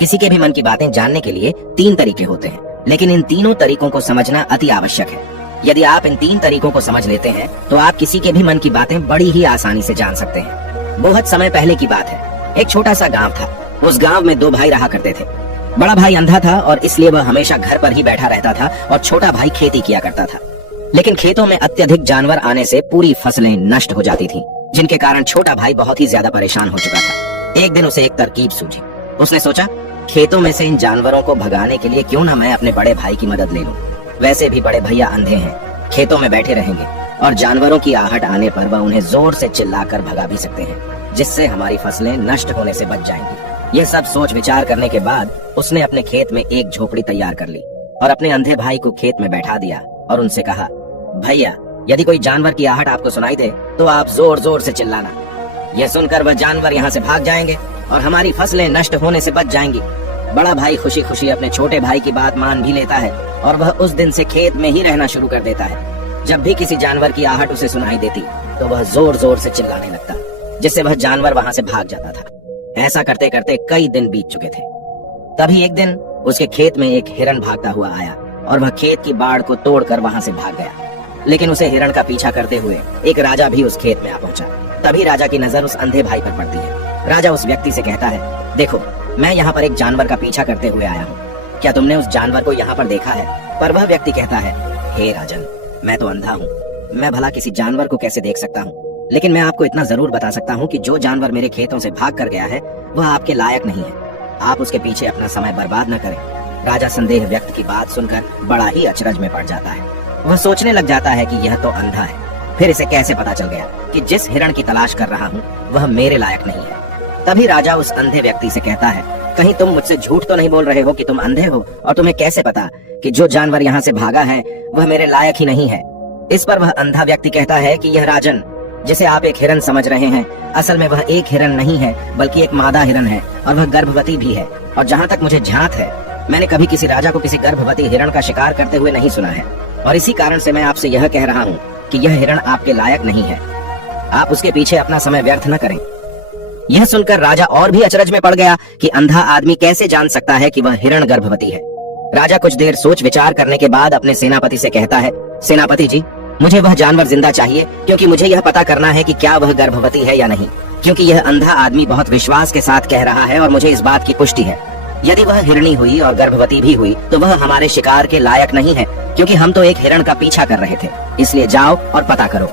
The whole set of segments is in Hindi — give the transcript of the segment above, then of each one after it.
किसी के भी मन की बातें जानने के लिए 3 तरीके होते हैं, लेकिन इन तीनों तरीकों को समझना अति आवश्यक है। यदि आप इन 3 तरीकों को समझ लेते हैं तो आप किसी के भी मन की बातें बड़ी ही आसानी से जान सकते हैं। बहुत समय पहले की बात है। एक छोटा सा गांव था। उस गांव में 2 भाई रहा करते थे। बड़ा भाई अंधा था और इसलिए वह हमेशा घर पर ही बैठा रहता था और छोटा भाई खेती किया करता था। लेकिन खेतों में अत्यधिक जानवर आने से पूरी फसलें नष्ट हो जाती थीं, जिनके कारण छोटा भाई बहुत ही ज्यादा परेशान हो चुका था। एक दिन उसे एक तरकीब सूझी। उसने सोचा, खेतों में से इन जानवरों को भगाने के लिए क्यों ना मैं अपने बड़े भाई की मदद ले लूं। वैसे भी बड़े भैया अंधे हैं, खेतों में बैठे रहेंगे और जानवरों की आहट आने पर वह उन्हें जोर से चिल्लाकर भगा भी सकते हैं, जिससे हमारी फसलें नष्ट होने से बच जाएंगी। यह सब सोच विचार करने के बाद उसने अपने खेत में एक झोपड़ी तैयार कर ली और अपने अंधे भाई को खेत में बैठा दिया और उनसे कहा, भैया, यदि कोई जानवर की आहट आपको सुनाई दे तो आप जोर जोर से चिल्लाना। यह सुनकर वह जानवर यहाँ से भाग जाएंगे और हमारी फसलें नष्ट होने से बच जाएंगी। बड़ा भाई खुशी खुशी अपने छोटे भाई की बात मान भी लेता है और वह उस दिन से खेत में ही रहना शुरू कर देता है। जब भी किसी जानवर की आहट उसे सुनाई देती तो वह जोर जोर से चिल्लाने लगता, जिससे वह जानवर वहां से भाग जाता था। ऐसा करते करते कई दिन बीत चुके थे। तभी एक दिन उसके खेत में एक हिरण भागता हुआ आया और वह खेत की बाड़ को तोड़कर वहां से भाग गया। लेकिन उसे हिरण का पीछा करते हुए एक राजा भी उस खेत में आ पहुंचा। तभी राजा की नजर उस अंधे भाई पर पड़ती है। राजा उस व्यक्ति से कहता है, देखो, मैं यहाँ पर एक जानवर का पीछा करते हुए आया हूँ, क्या तुमने उस जानवर को यहाँ पर देखा है? पर वह व्यक्ति कहता है, हे राजन, मैं तो अंधा हूँ, मैं भला किसी जानवर को कैसे देख सकता हूँ? लेकिन मैं आपको इतना जरूर बता सकता हूँ कि जो जानवर मेरे खेतों से भाग कर गया है वह आपके लायक नहीं है। आप उसके पीछे अपना समय बर्बाद न करें। राजा संदेह व्यक्ति की बात सुनकर बड़ा ही अचरज में पड़ जाता है। वह सोचने लग जाता है कि यह तो अंधा है, फिर इसे कैसे पता चल गया कि जिस हिरण की तलाश कर रहा हूँ वह मेरे लायक नहीं है। तभी राजा उस अंधे व्यक्ति से कहता है, कहीं तुम मुझसे झूठ तो नहीं बोल रहे हो कि तुम अंधे हो और तुम्हें कैसे पता कि जो जानवर यहाँ से भागा है वह मेरे लायक ही नहीं है? इस पर वह अंधा व्यक्ति कहता है कि यह राजन, जिसे आप एक हिरण समझ रहे हैं, असल में वह एक हिरण नहीं है बल्कि एक मादा हिरण है और वह गर्भवती भी है। और जहाँ तक मुझे झांक है, मैंने कभी किसी राजा को किसी गर्भवती हिरण का शिकार करते हुए नहीं सुना है और इसी कारण से मैं आपसे यह कह रहा हूँ कि यह हिरण आपके लायक नहीं है। आप उसके पीछे अपना समय व्यर्थ न करें। यह सुनकर राजा और भी अचरज में पड़ गया कि अंधा आदमी कैसे जान सकता है कि वह हिरण गर्भवती है। राजा कुछ देर सोच विचार करने के बाद अपने सेनापति से कहता है, सेनापति जी, मुझे वह जानवर जिंदा चाहिए, क्योंकि मुझे यह पता करना है कि क्या वह गर्भवती है या नहीं, क्योंकि यह अंधा आदमी बहुत विश्वास के साथ कह रहा है और मुझे इस बात की पुष्टि है। यदि वह हिरणी हुई और गर्भवती भी हुई तो वह हमारे शिकार के लायक नहीं है, क्योंकि हम तो एक हिरण का पीछा कर रहे थे। इसलिए जाओ और पता करो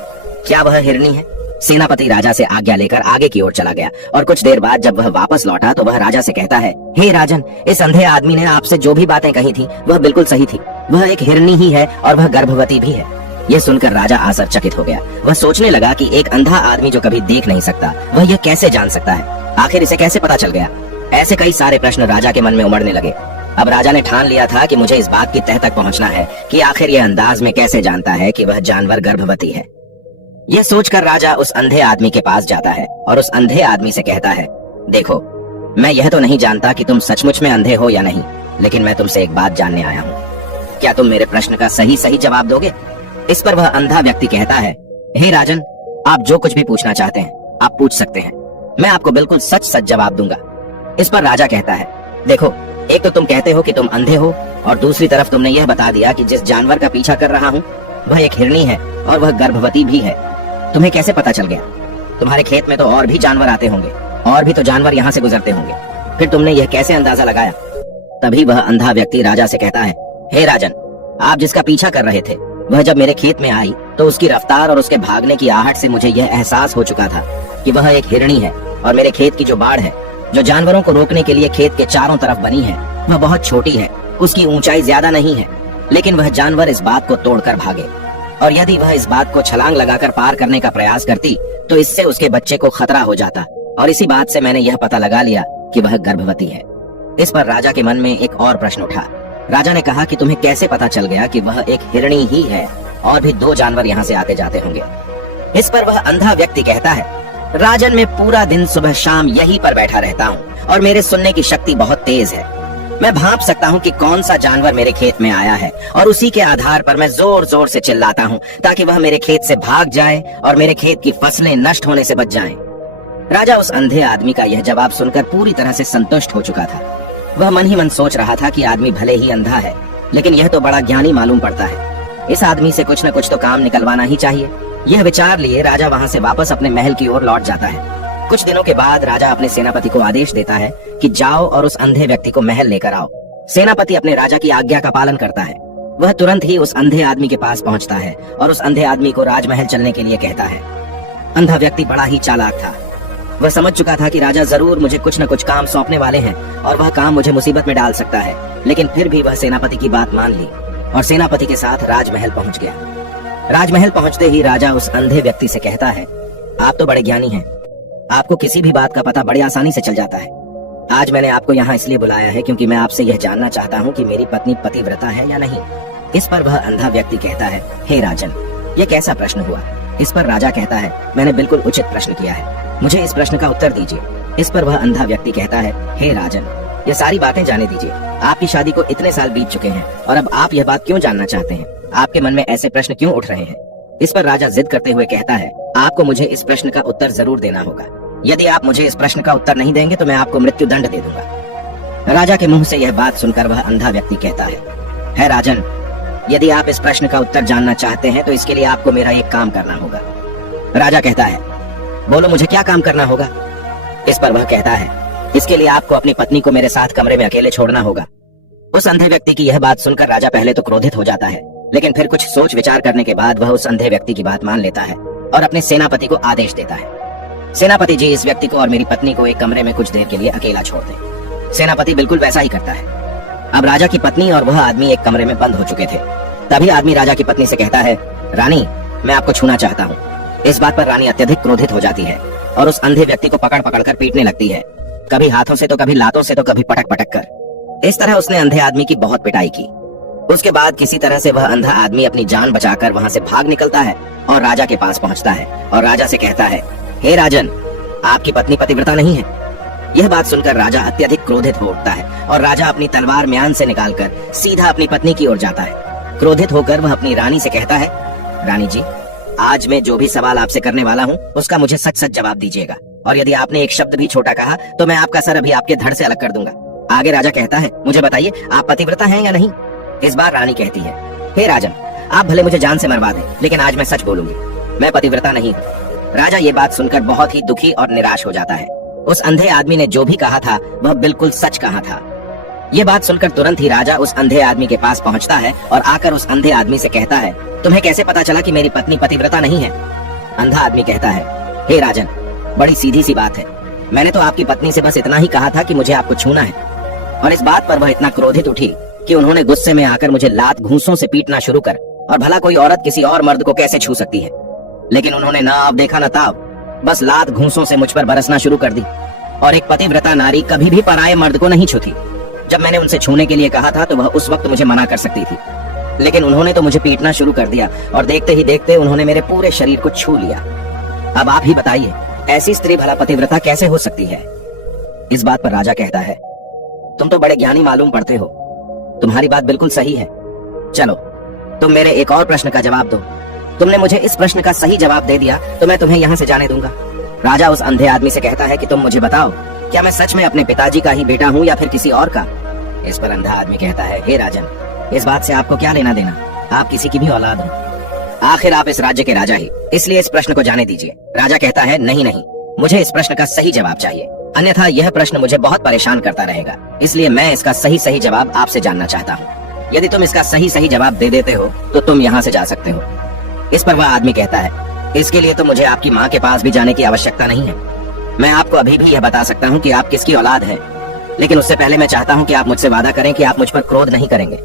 क्या वह हिरणी है। सेनापति राजा से आज्ञा लेकर आगे की ओर चला गया और कुछ देर बाद जब वह वापस लौटा तो वह राजा से कहता है, हे राजन, इस अंधे आदमी ने आपसे जो भी बातें कही थी वह बिल्कुल सही थी। वह एक हिरणी ही है और वह गर्भवती भी है। यह सुनकर राजा आश्चर्यचकित हो गया। वह सोचने लगा कि एक अंधा आदमी जो कभी देख नहीं सकता वह यह कैसे जान सकता है? आखिर इसे कैसे पता चल गया? ऐसे कई सारे प्रश्न राजा के मन में उमड़ने लगे। अब राजा ने ठान लिया था कि मुझे इस बात की तह तक पहुंचना है कि आखिर यह अंदाज में कैसे जानता है कि वह जानवर गर्भवती है। यह सोचकर राजा उस अंधे आदमी के पास जाता है और उस अंधे आदमी से कहता है, देखो, मैं यह तो नहीं जानता कि तुम सचमुच में अंधे हो या नहीं, लेकिन मैं तुमसे एक बात जानने आया हूँ। क्या तुम मेरे प्रश्न का सही सही जवाब दोगे? इस पर वह अंधा व्यक्ति कहता है, हे राजन, आप जो कुछ भी पूछना चाहते हैं आप पूछ सकते हैं, मैं आपको बिल्कुल सच सच जवाब दूंगा। इस पर राजा कहता है, देखो, एक तो तुम कहते हो कि तुम अंधे हो और दूसरी तरफ तुमने यह बता दिया कि जिस जानवर का पीछा कर रहा हूँ वह एक हिरणी है और वह गर्भवती भी है। तुम्हें कैसे पता चल गया? तुम्हारे खेत में तो और भी जानवर आते होंगे, और भी तो जानवर यहाँ से गुजरते होंगे, फिर तुमने यह कैसे अंदाजा लगाया? तभी वह अंधा व्यक्ति राजा से कहता है, हे राजन, आप जिसका पीछा कर रहे थे वह जब मेरे खेत में आई तो उसकी रफ्तार और उसके भागने की आहट से मुझे यह एहसास हो चुका था कि वह एक हिरणी है और मेरे खेत की जो बाड़ है, जो जानवरों को रोकने के लिए खेत के चारों तरफ बनी है, वह बहुत छोटी है, उसकी ऊंचाई ज्यादा नहीं है, लेकिन वह जानवर इस बात को तोड़कर भागे और यदि वह इस बात को छलांग लगाकर पार करने का प्रयास करती तो इससे उसके बच्चे को खतरा हो जाता और इसी बात से मैंने यह पता लगा लिया कि वह गर्भवती है। इस पर राजा के मन में एक और प्रश्न उठा। राजा ने कहा कि तुम्हें कैसे पता चल गया कि वह एक हिरणी ही है और भी 2 जानवर यहाँ से आते जाते होंगे? इस पर वह अंधा व्यक्ति कहता है, राजन, मैं पूरा दिन सुबह शाम यहीं पर बैठा रहता हूँ और मेरे सुनने की शक्ति बहुत तेज है। मैं भांप सकता हूँ कि कौन सा जानवर मेरे खेत में आया है और उसी के आधार पर मैं जोर जोर से चिल्लाता हूँ ताकि वह मेरे खेत से भाग जाए और मेरे खेत की फसलें नष्ट होने से बच जाएं। राजा उस अंधे आदमी का यह जवाब सुनकर पूरी तरह से संतुष्ट हो चुका था। वह मन ही मन सोच रहा था कि आदमी भले ही अंधा है, लेकिन यह तो बड़ा ज्ञानी मालूम पड़ता है। इस आदमी से कुछ न कुछ तो काम निकलवाना ही चाहिए। यह विचार लिए राजा वहाँ से वापस अपने महल की ओर लौट जाता है। कुछ दिनों के बाद राजा अपने सेनापति को आदेश देता है कि जाओ और उस अंधे व्यक्ति को महल लेकर आओ। सेनापति अपने राजा की आज्ञा का पालन करता है। वह तुरंत ही उस अंधे आदमी के पास पहुंचता है और उस अंधे आदमी को राजमहल चलने के लिए कहता है। अंधा व्यक्ति बड़ा ही चालाक था। वह समझ चुका था कि राजा जरूर मुझे कुछ न कुछ काम सौंपने वाले हैं और वह काम मुझे मुसीबत में डाल सकता है, लेकिन फिर भी वह सेनापति की बात मान ली और सेनापति के साथ राजमहल पहुंच गया। राजमहल पहुंचते ही राजा उस अंधे व्यक्ति से कहता है, आप तो बड़े ज्ञानी हैं, आपको किसी भी बात का पता बड़ी आसानी से चल जाता है। आज मैंने आपको यहाँ इसलिए बुलाया है क्योंकि मैं आपसे यह जानना चाहता हूँ कि मेरी पत्नी पतिव्रता है या नहीं। इस पर वह अंधा व्यक्ति कहता है, हे राजन, ये कैसा प्रश्न हुआ। इस पर राजा कहता है, मैंने बिल्कुल उचित प्रश्न किया है, मुझे इस प्रश्न का उत्तर दीजिए। इस पर वह अंधा व्यक्ति कहता है, हे राजन, ये सारी बातें जाने दीजिए। आपकी शादी को इतने साल बीत चुके हैं और अब आप यह बात क्यों जानना चाहते हैं? आपके मन में ऐसे प्रश्न क्यों उठ रहे हैं? इस पर राजा जिद करते हुए कहता है, आपको मुझे इस प्रश्न का उत्तर जरूर देना होगा। यदि आप मुझे इस प्रश्न का उत्तर नहीं देंगे तो मैं आपको मृत्यु दंड दे दूंगा। राजा के मुंह से यह बात सुनकर वह अंधा व्यक्ति कहता है राजन, यदि आप इस प्रश्न का उत्तर जानना चाहते हैं तो इसके लिए आपको मेरा एक काम करना होगा। राजा कहता है, बोलो मुझे क्या काम करना होगा? इस पर वह कहता है, इसके लिए आपको अपनी पत्नी को मेरे साथ कमरे में अकेले छोड़ना होगा। उस अंधे व्यक्ति की यह बात सुनकर राजा पहले तो क्रोधित हो जाता है, लेकिन फिर कुछ सोच विचार करने के बाद वह उस अंधे व्यक्ति की बात मान लेता है और अपने सेनापति को आदेश देता है, सेनापति जी, इस व्यक्ति को और मेरी पत्नी को एक कमरे में कुछ देर के लिए अकेला छोड़ दें। सेनापति बिल्कुल वैसा ही करता है। अब राजा की पत्नी और वह आदमी एक कमरे में बंद हो चुके थे। तभी आदमी राजा की पत्नी से कहता है, रानी, मैं आपको छूना चाहता हूँ। इस बात पर रानी अत्यधिक क्रोधित हो जाती है और उस अंधे व्यक्ति को पकड़ पकड़ कर पीटने लगती है, कभी हाथों से तो कभी लातों से तो कभी पटक पटक कर। इस तरह उसने अंधे आदमी की बहुत पिटाई की। उसके बाद किसी तरह से वह अंधा आदमी अपनी जान बचाकर वहाँ से भाग निकलता है और राजा के पास पहुँचता है और राजा से कहता है, हे राजन, आपकी पत्नी पतिव्रता नहीं है। यह बात सुनकर राजा अत्यधिक क्रोधित हो उठता है और राजा अपनी तलवार म्यान से निकालकर सीधा अपनी पत्नी की ओर जाता है। क्रोधित होकर वह अपनी रानी से कहता है, रानी जी, आज मैं जो भी सवाल आपसे करने वाला हूँ उसका मुझे सच सच जवाब दीजिएगा, और यदि आपने एक शब्द भी छोटा कहा तो मैं आपका सर अभी आपके धड़ से अलग कर दूंगा। आगे राजा कहता है, मुझे बताइए, आप पतिव्रता हैं या नहीं? इस बार रानी कहती है, हे राजन, आप भले मुझे जान से मरवा दें, लेकिन आज मैं सच बोलूंगी, मैं पतिव्रता नहीं हूँ। राजा ये बात सुनकर बहुत ही दुखी और निराश हो जाता है। उस अंधे आदमी ने जो भी कहा था वह बिल्कुल सच कहा था। ये बात सुनकर तुरंत ही राजा उस अंधे आदमी के पास पहुंचता है और आकर उस अंधे आदमी से कहता है, तुम्हें कैसे पता चला कि मेरी पत्नी पतिव्रता नहीं है? अंधा आदमी कहता है, हे राजन, बड़ी सीधी सी बात है, मैंने तो आपकी पत्नी से बस इतना ही कहा था कि मुझे आपको छूना है। और इस बात पर वह इतना क्रोधित उठी कि उन्होंने गुस्से में आकर मुझे लात घूंसों से पीटना शुरू कर, और भला कोई औरत किसी और मर्द को कैसे छू सकती है? लेकिन उन्होंने ना अब देखा न ताब, बस लात घूंसों से मुझ पर बरसना शुरू कर दी। और एक पतिव्रता नारी कभी भी पराये मर्द को नहीं छूती। जब मैंने उनसे छूने के लिए कहा था तो वह उस वक्त मुझे मना कर सकती थी, लेकिन उन्होंने तो मुझे पीटना शुरू कर दिया और देखते ही देखते उन्होंने मेरे पूरे शरीर को छू लिया। अब आप ही बताइए, ऐसी स्त्री भला पतिव्रता कैसे हो सकती है? इस बात पर राजा कहता है, तुम तो बड़े ज्ञानी मालूम पड़ते हो, तुम्हारी बात बिल्कुल सही है। चलो तुम मेरे एक और प्रश्न का जवाब दो। तुमने मुझे इस प्रश्न का सही जवाब दे दिया तो मैं तुम्हें यहाँ से जाने दूंगा। राजा उस अंधे आदमी से कहता है कि तुम मुझे बताओ, क्या मैं सच में अपने पिताजी का ही बेटा हूँ या फिर किसी और का? इस पर अंधा आदमी कहता है, हे राजन, इस बात से आपको क्या लेना देना, आप किसी की भी औलाद हो, आखिर आप इस राज्य के राजा ही, इसलिए इस प्रश्न को जाने दीजिए। राजा कहता है, नहीं नहीं, मुझे इस प्रश्न का सही जवाब चाहिए, अन्यथा यह प्रश्न मुझे बहुत परेशान करता रहेगा, इसलिए मैं इसका सही सही जवाब आपसे जानना चाहता हूँ। यदि तुम इसका सही सही जवाब दे देते हो तो तुम यहाँ से जा सकते हो। इस पर वह आदमी कहता है, इसके लिए तो मुझे आपकी माँ के पास भी जाने की आवश्यकता नहीं है। मैं आपको अभी भी यह बता सकता हूँ कि आप किसकी औलाद है, लेकिन उससे पहले मैं चाहता हूँ कि आप मुझसे वादा करें कि आप मुझ पर क्रोध नहीं करेंगे।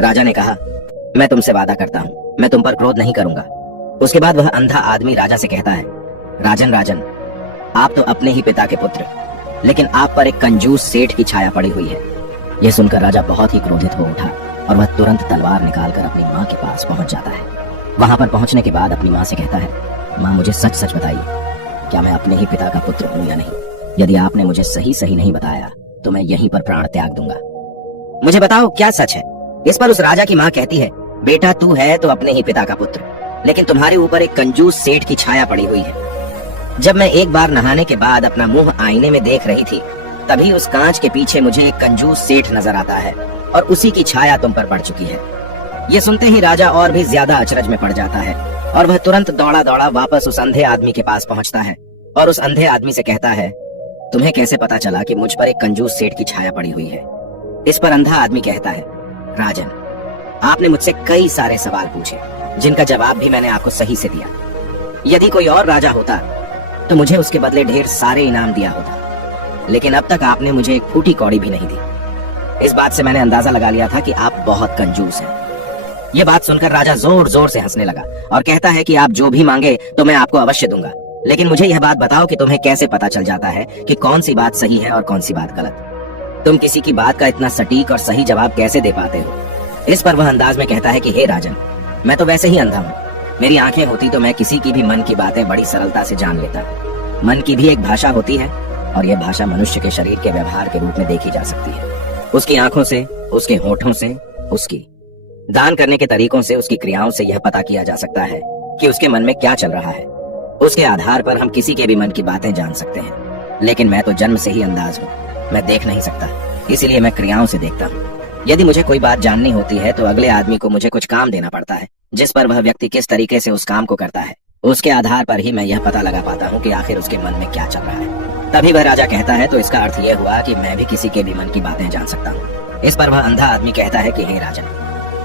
राजा ने कहा, मैं तुमसे वादा करता हूँ, मैं तुम पर क्रोध नहीं करूंगा। उसके बाद वह अंधा आदमी राजा से कहता है, राजन राजन, आप तो अपने ही पिता के पुत्र, लेकिन आप पर एक कंजूस सेठ की छाया पड़ी हुई है। यह सुनकर राजा बहुत ही क्रोधित हो उठा और वह तुरंत तलवार निकालकर अपनी माँ के पास पहुंच जाता है। वहां पर पहुंचने के बाद अपनी माँ से कहता है, माँ मुझे सच सच बताइए, क्या मैं अपने ही पिता का पुत्र हूँ या नहीं? यदि आपने मुझे सही सही नहीं बताया तो मैं यहीं पर प्राण त्याग दूंगा। मुझे बताओ क्या सच है? इस पर उस राजा की माँ कहती है, बेटा तू है तो अपने ही पिता का पुत्र, लेकिन तुम्हारे ऊपर एक कंजूस सेठ की छाया पड़ी हुई है। जब मैं एक बार नहाने के बाद अपना मुंह आईने में देख रही थी तभी उस कांच के पीछे मुझे एक कंजूस सेठ नजर आता है और उसी की छाया तुम पर पड़ चुकी है। ये सुनते ही राजा और भी ज्यादा अचरज में पड़ जाता है और वह तुरंत दौड़ा दौड़ा वापस उस अंधे आदमी के पास पहुंचता है और उस अंधे आदमी से कहता है, तुम्हें कैसे पता चला कि मुझ पर एक कंजूस सेठ की छाया पड़ी हुई है? इस पर अंधा आदमी कहता है, राजन, आपने मुझसे कई सारे सवाल पूछे जिनका जवाब भी मैंने आपको सही से दिया। यदि कोई और राजा होता तो मुझे उसके बदले ढेर सारे इनाम दिया होता, लेकिन अब तक आपने मुझे एक फूटी कौड़ी भी नहीं दी। इस बात से मैंने अंदाजा लगा लिया था कि आप बहुत कंजूस हैं। ये बात सुनकर राजा जोर जोर से हंसने लगा और कहता है कि आप जो भी मांगे तो मैं आपको अवश्य दूंगा, लेकिन मुझे यह बात बताओ कि तुम्हें कैसे पता चल जाता है कि कौन सी बात सही है और कौन सी बात गलत? तुम किसी की बात का इतना सटीक और सही जवाब कैसे दे पाते हो? इस पर वह अंदाज में कहता है कि हे राजन, मैं तो वैसे ही अंधा हूँ। मेरी आंखें होती तो मैं किसी की भी मन की बातें बड़ी सरलता से जान लेता। मन की भी एक भाषा होती है और यह भाषा मनुष्य के शरीर के व्यवहार के रूप में देखी जा सकती है। उसकी आंखों से, उसके होठों से, उसकी दान करने के तरीकों से, उसकी क्रियाओं से यह पता किया जा सकता है कि उसके मन में क्या चल रहा है। उसके आधार पर हम किसी के भी मन की बातें जान सकते हैं। लेकिन मैं तो जन्म से ही अंधाज हूँ, मैं देख नहीं सकता, इसीलिए मैं क्रियाओं से देखता हूँ। यदि मुझे कोई बात जाननी होती है तो अगले आदमी को मुझे कुछ काम देना पड़ता है, जिस पर वह व्यक्ति किस तरीके से उस काम को करता है, उसके आधार पर ही मैं यह पता लगा पाता हूँ कि आखिर उसके मन में क्या चल रहा है। तभी वह राजा कहता है, तो इसका अर्थ यह हुआ कि मैं भी किसी के भी मन की बातें जान सकता हूँ। इस पर वह अंधा आदमी कहता है कि हे राजन,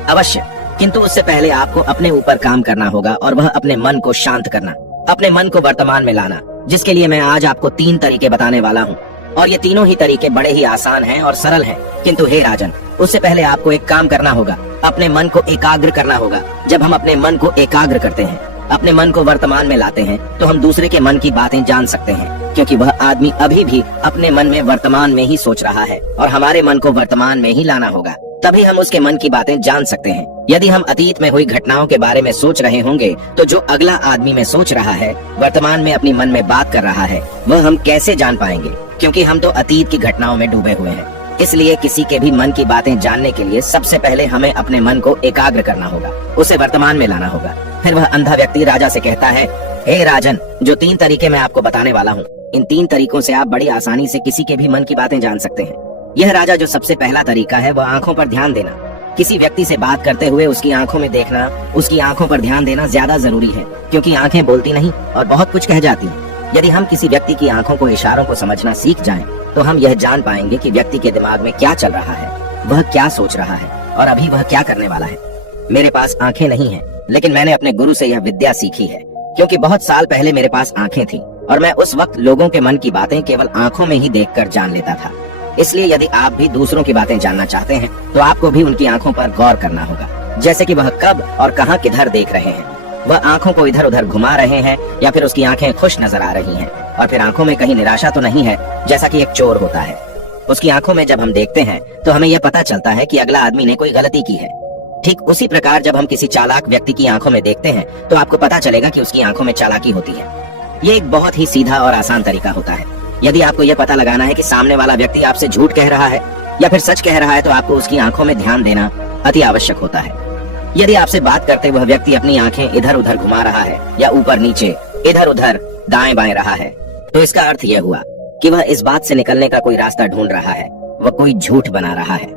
अवश्य, किंतु उससे पहले आपको अपने ऊपर काम करना होगा और वह अपने मन को शांत करना, अपने मन को वर्तमान में लाना, जिसके लिए मैं आज आपको 3 तरीके बताने वाला हूँ। और ये तीनों ही तरीके बड़े ही आसान हैं और सरल हैं। किंतु हे राजन, उससे पहले आपको एक काम करना होगा, अपने मन को एकाग्र करना होगा। जब हम अपने मन को एकाग्र करते हैं, अपने मन को वर्तमान में लाते हैं, तो हम दूसरे के मन की बातें जान सकते हैं, क्योंकि वह आदमी अभी भी अपने मन में वर्तमान में ही सोच रहा है और हमारे मन को वर्तमान में ही लाना होगा, तभी हम उसके मन की बातें जान सकते हैं। यदि हम अतीत में हुई घटनाओं के बारे में सोच रहे होंगे तो जो अगला आदमी में सोच रहा है, वर्तमान में अपनी मन में बात कर रहा है, वह हम कैसे जान पाएंगे? क्योंकि हम तो अतीत की घटनाओं में डूबे हुए हैं। इसलिए किसी के भी मन की बातें जानने के लिए सबसे पहले हमें अपने मन को एकाग्र करना होगा, उसे वर्तमान में लाना होगा। फिर वह अंधा व्यक्ति राजा से कहता है, हे राजन, जो 3 तरीके मैं आपको बताने वाला हूँ, इन 3 तरीकों से आप बड़ी आसानी से किसी के भी मन की बातें जान सकते हैं। यह राजा, जो सबसे पहला तरीका है, वह आंखों पर ध्यान देना। किसी व्यक्ति से बात करते हुए उसकी आंखों में देखना, उसकी आंखों पर ध्यान देना ज्यादा जरूरी है, क्योंकि आंखें बोलती नहीं और बहुत कुछ कह जाती हैं। यदि हम किसी व्यक्ति की आंखों को, इशारों को समझना सीख जाएं, तो हम यह जान पाएंगे कि व्यक्ति के दिमाग में क्या चल रहा है, वह क्या सोच रहा है और अभी वह क्या करने वाला है। मेरे पास आंखें नहीं हैं, लेकिन मैंने अपने गुरु से यह विद्या सीखी है, क्योंकि बहुत साल पहले मेरे पास आंखें थीं और मैं उस वक्त लोगों के मन की बातें केवल आंखों में ही देखकर जान लेता था। इसलिए यदि आप भी दूसरों की बातें जानना चाहते हैं तो आपको भी उनकी आंखों पर गौर करना होगा, जैसे कि वह कब और कहां किधर देख रहे हैं। वह आंखों को इधर उधर घुमा रहे हैं या फिर उसकी आंखें खुश नजर आ रही हैं, और फिर आंखों में कहीं निराशा तो नहीं है, जैसा कि एक चोर होता है। उसकी आंखों में जब हम देखते हैं तो हमें यह पता चलता है कि अगला आदमी ने कोई गलती की है। ठीक उसी प्रकार जब हम किसी चालाक व्यक्ति की आंखों में देखते हैं तो आपको पता चलेगा कि उसकी आंखों में चालाकी होती है। ये एक बहुत ही सीधा और आसान तरीका होता है। यदि आपको यह पता लगाना है कि सामने वाला व्यक्ति आपसे झूठ कह रहा है या फिर सच कह रहा है, तो आपको उसकी आंखों में ध्यान देना अति आवश्यक होता है। यदि आपसे बात करते वह व्यक्ति अपनी आंखें इधर उधर घुमा रहा है या ऊपर नीचे, इधर उधर, दाएं बाएं रहा है, तो इसका अर्थ यह हुआ कि वह इस बात से निकलने का कोई रास्ता ढूंढ रहा है, वह कोई झूठ बना रहा है।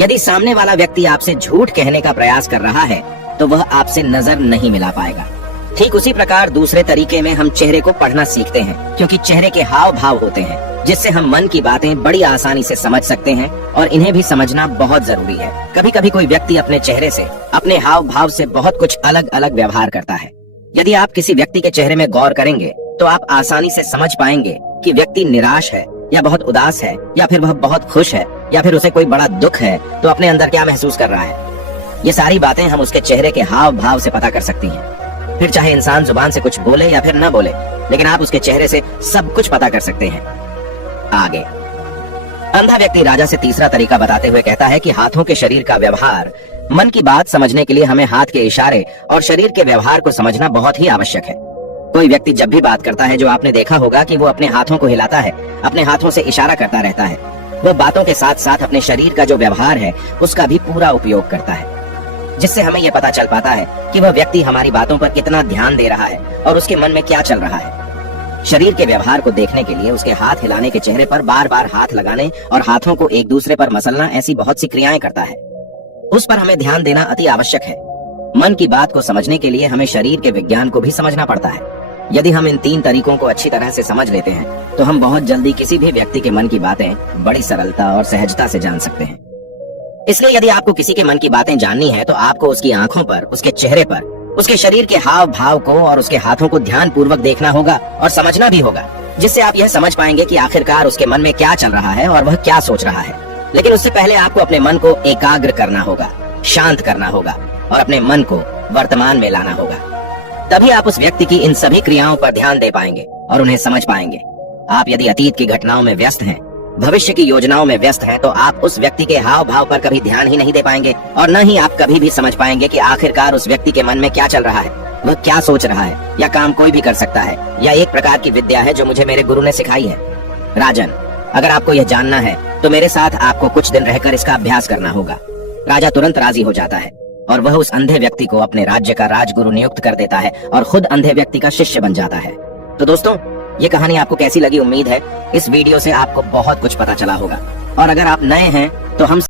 यदि सामने वाला व्यक्ति आपसे झूठ कहने का प्रयास कर रहा है तो वह आपसे नजर नहीं मिला पाएगा। ठीक उसी प्रकार दूसरे तरीके में हम चेहरे को पढ़ना सीखते हैं, क्योंकि चेहरे के हाव भाव होते हैं जिससे हम मन की बातें बड़ी आसानी से समझ सकते हैं, और इन्हें भी समझना बहुत जरूरी है। कभी कभी कोई व्यक्ति अपने चेहरे से, अपने हाव भाव से बहुत कुछ अलग अलग व्यवहार करता है। यदि आप किसी व्यक्ति के चेहरे में गौर करेंगे तो आप आसानी से समझ पाएंगे कि व्यक्ति निराश है या बहुत उदास है, या फिर वह बहुत खुश है, या फिर उसे कोई बड़ा दुख है तो अपने अंदर क्या महसूस कर रहा है। ये सारी बातें हम उसके चेहरे के हाव भाव से पता कर सकती हैं। फिर चाहे इंसान जुबान से कुछ बोले या फिर न बोले, लेकिन आप उसके चेहरे से सब कुछ पता कर सकते हैं। आगे अंधा व्यक्ति राजा से तीसरा तरीका बताते हुए कहता है कि हाथों के शरीर का व्यवहार, मन की बात समझने के लिए हमें हाथ के इशारे और शरीर के व्यवहार को समझना बहुत ही आवश्यक है। कोई व्यक्ति जब भी बात करता है, जो आपने देखा होगा कि वो अपने हाथों को हिलाता है, अपने हाथों से इशारा करता रहता है। वह बातों के साथ साथ अपने शरीर का जो व्यवहार है उसका भी पूरा उपयोग करता है, जिससे हमें यह पता चल पाता है कि वह व्यक्ति हमारी बातों पर कितना ध्यान दे रहा है और उसके मन में क्या चल रहा है। शरीर के व्यवहार को देखने के लिए उसके हाथ हिलाने के चेहरे पर बार बार हाथ लगाने और हाथों को एक दूसरे पर मसलना ऐसी बहुत सी क्रियाएं करता है। उस पर हमें ध्यान देना अति आवश्यक है। मन की बात को समझने के लिए हमें शरीर के विज्ञान को भी समझना पड़ता है। यदि हम इन 3 तरीकों को अच्छी तरह से समझ लेते हैं तो हम बहुत जल्दी किसी भी व्यक्ति के मन की बातें बड़ी सरलता और सहजता से जान सकते हैं। इसलिए यदि आपको किसी के मन की बातें जाननी है तो आपको उसकी आंखों पर, उसके चेहरे पर, उसके शरीर के हाव भाव को और उसके हाथों को ध्यान पूर्वक देखना होगा और समझना भी होगा, जिससे आप यह समझ पाएंगे कि आखिरकार उसके मन में क्या चल रहा है और वह क्या सोच रहा है। लेकिन उससे पहले आपको अपने मन को एकाग्र करना होगा, शांत करना होगा और अपने मन को वर्तमान में लाना होगा। तभी आप उस व्यक्ति की इन सभी क्रियाओं पर ध्यान दे पाएंगे और उन्हें समझ पाएंगे। आप यदि अतीत की घटनाओं में व्यस्त हैं, भविष्य की योजनाओं में व्यस्त हैं, तो आप उस व्यक्ति के हाव भाव पर कभी ध्यान ही नहीं दे पाएंगे और न ही आप कभी भी समझ पाएंगे कि आखिरकार उस व्यक्ति के मन में क्या चल रहा है, वह क्या सोच रहा है। या काम कोई भी कर सकता है। यह एक प्रकार की विद्या है जो मुझे मेरे गुरु ने सिखाई है। राजन, अगर आपको यह जानना है तो मेरे साथ आपको कुछ दिन रहकर इसका अभ्यास करना होगा। राजा तुरंत राजी हो जाता है और वह उस अंधे व्यक्ति को अपने राज्य का राजगुरु नियुक्त कर देता है और खुद अंधे व्यक्ति का शिष्य बन जाता है। तो दोस्तों, ये कहानी आपको कैसी लगी? उम्मीद है इस वीडियो से आपको बहुत कुछ पता चला होगा। और अगर आप नए हैं तो हम